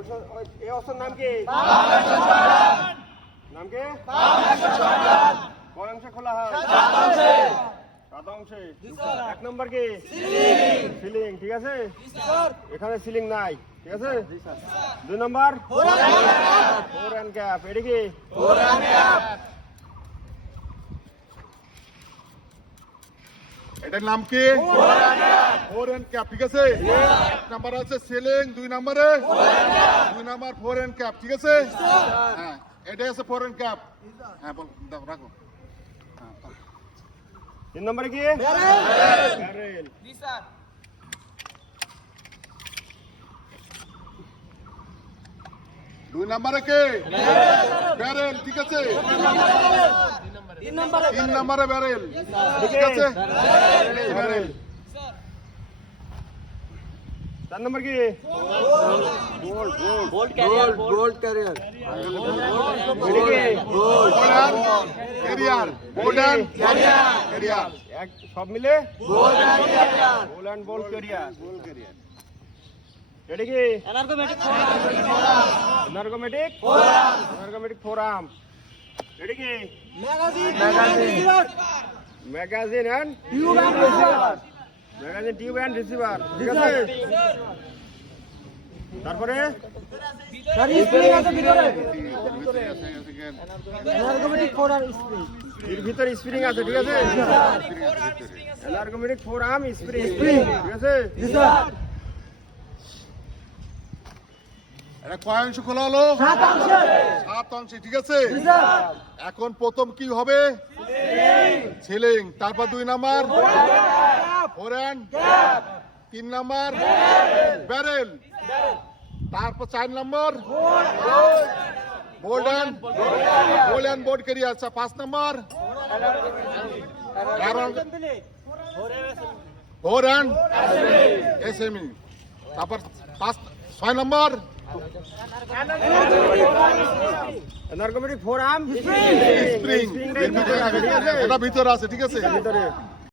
এই অস্ত্রের নাম কি? নাম কি? কয় অংশে খোলা হয়? 7 অংশে। 1 নম্বর কি? সিলিং। ঠিক আছে, এখানে সিলিং নাই। ঠিক আছে। 2 নম্বর ফোর এন্ড ক্যাপ। এটা কি? এটার নাম কি? Fore end cap. ঠিক আছে, 1 নাম্বার আছে সিলিং, 2 নম্বরে 2 নাম্বার ফোর এন্ড ক্যাপ। ঠিক আছে, হ্যাঁ এটাই আছে ফোর এন্ড ক্যাপ। হ্যাঁ বল, দাও রাখো। 3 নম্বরে কি? ব্যারেল। 2 নম্বরে কে? ব্যারেল। ঠিক আছে, 3 নম্বরে ব্যারেল। ঠিক আছে, ব্যারেল। 4 নম্বর কি? बोल्ट कैरियर এটা কি? Carrier, golden carrier. সব মিলে গোল অ্যান্ড বল ক্যারিয়ার। এটা কি? Ergonomic forearm. এটা কি? Magazine and tube and receiver. ঠিক আছে, তারপরে এর ভিতরে স্প্রিং আছে। ঠিক আছে, এনার্গোমেটিক ফোরাম স্প্রিং। ঠিক আছে, এটা কয় অংশ খোলা হলো? 7 অংশে। ঠিক আছে, এখন প্রথম কি হবে? সিলিং। তারপর 2 number fore end, 3 number barrel, তারপর 4 number gold and board carrier. 5 number fore end SME. তারপর 6 নাম্বার এনার্গোমেটিক ফোরাম স্প্রিং। এটা ভিতরে আছে। ঠিক আছে, ভিতরে